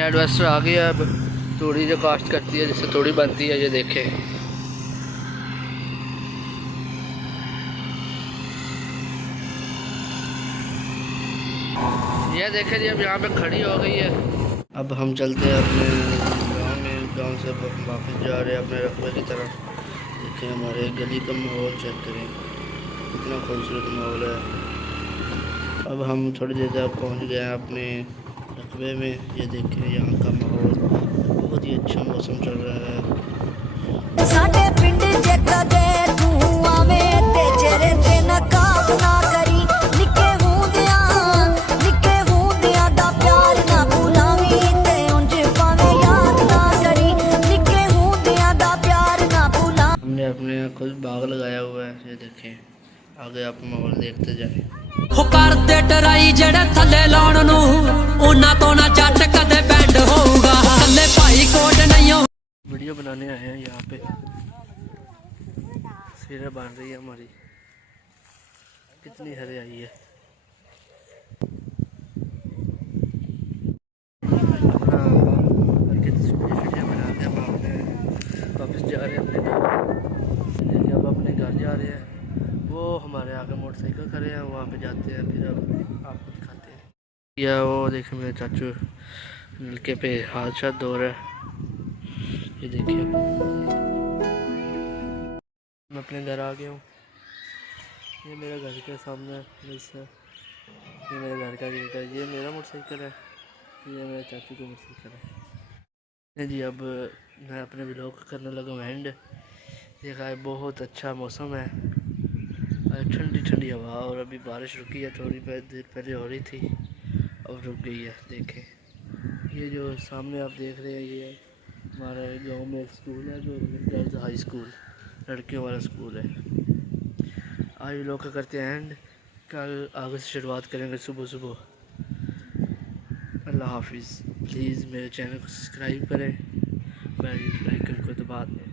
एडवेस्टर आ गई है। अब तोड़ी जो कास्ट करती है जिससे तोड़ी बनती है, ये देखे। ये देखे जी, अब यहाँ पे खड़ी हो गई है। अब हम चलते हैं अपने गांव में। गांव से वापस जा रहे हैं अपने रकबे की तरफ। देखें हमारे गली का माहौल चेक करें, कितना खूबसूरत माहौल है। अब हम थोड़ी देर तक पहुँच गए हैं अपने रकबे में। ये देखें यहाँ का माहौल, बहुत ही अच्छा मौसम चल रहा है। हमने अपने खुद बाग लगाया हुआ है, ये देखें। आगे आप माहौल देखते जाएं। हो करते टराई जेड़े थले लाउण नूं उन्हां तो ना जट कदे बैंड होऊगा। थले भाई कोट नहीं हो। वीडियो बनाने आए हैं यहाँ पे। तस्वीरें बन रही है हमारी, कितनी हरियाली है। अपना करके तस्वीरें बनाते हैं। हम अपने वापस जा रहे हैं अपने घर। देखिए अब अपने घर जा रहे हैं। वो हमारे आगे मोटरसाइकिल खड़े हैं, वहाँ पे जाते हैं, फिर अब आपको दिखाते हैं। या वो देखें मेरे चाचू नलके पे हाथ शाथ धो रहे हैं। ये देखिए मैं अपने घर आ गया हूँ। ये मेरे घर के सामने है, ये मेरे घर का गेट है। ये मेरा मोटरसाइकिल है, ये मेरे चाचू का मोटरसाइकिल है जी। अब मैं अपने व्लॉग करने लगा हूँ एंड। देखा है बहुत अच्छा मौसम है, ठंडी ठंडी हवा, और अभी बारिश रुकी है, थोड़ी देर पहले हो रही थी, अब रुक गई है। देखें ये जो सामने आप देख रहे हैं, ये हमारे गांव में एक स्कूल है जो गर्ल्स हाई स्कूल, लड़कियों वाला स्कूल है। आज व्लॉग करते हैं एंड, कल आगे से शुरुआत करेंगे सुबह सुबह। अल्लाह हाफिज़। प्लीज़ मेरे चैनल को सब्सक्राइब करें, बेल आइकन को दबा दें।